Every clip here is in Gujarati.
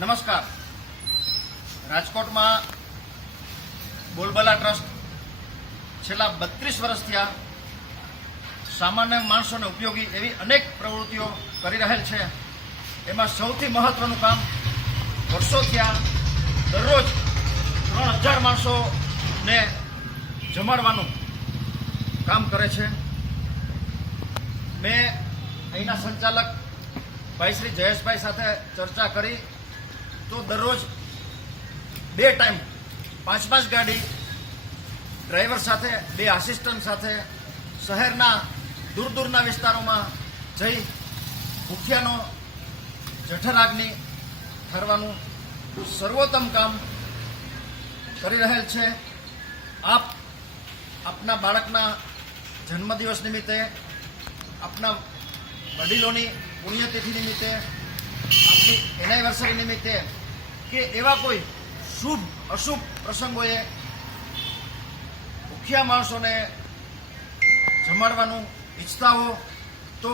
નમસ્કાર. રાજકોટમાં બોલબાલા ટ્રસ્ટ છેલ્લા 32 વર્ષથી આ સામાન્ય માણસોને ઉપયોગી એવી અનેક પ્રવૃત્તિઓ કરી રહેલ છે. એમાં સૌથી મહત્વનું કામ વર્ષોથી આ દરરોજ 3000 માણસોને જમાડવાનું કામ કરે છે. મેં અહીંના સંચાલક ભાઈ શ્રી જયેશભાઈ સાથે ચર્ચા કરી તો દરરોજ 2 ટાઈમ 5 ગાડી ડ્રાઈવર સાથે 2 આસિસ્ટન્ટ સાથે શહેરના દૂરના વિસ્તારોમાં જઈ ભૂખ્યાનો જઠરાગ્નિ ઠરવાનું સર્વોત્તમ કામ કરી રહેલ છે. આપના બાળકના જન્મદિવસ નિમિત્તે, આપના વડીલોની પુણ્યતિથિ નિમિત્તે, આપની એનિવર્સરી નિમિત્તે કે એવા કોઈ શુભ અશુભ પ્રસંગોએ ભૂખ્યા માણસોને જમાડવાનું ઈચ્છતા હો તો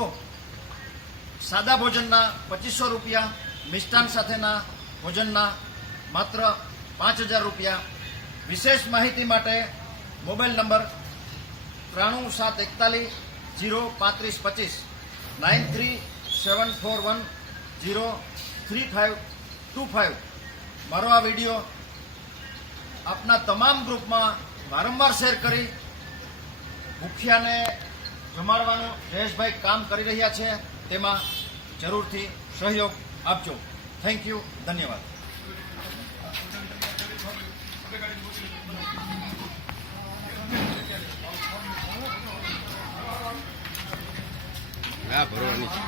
સાદા ભોજનના 2500 રૂપિયા, મિષ્ટાન સાથેના ભોજનના માત્ર 5000 રૂપિયા. વિશેષ માહિતી માટે મોબાઈલ નંબર 9371 03525 9374103525. મારો આ વિડીયો આપના તમામ ગ્રુપમાં વારંવાર શેર કરી ભૂખ્યાને જમાડવાનું જયેશભાઈ કામ કરી રહ્યા છે તેમાં જરૂરથી સહયોગ આપજો. Thank you. ધન્યવાદ. ભરવાની છે.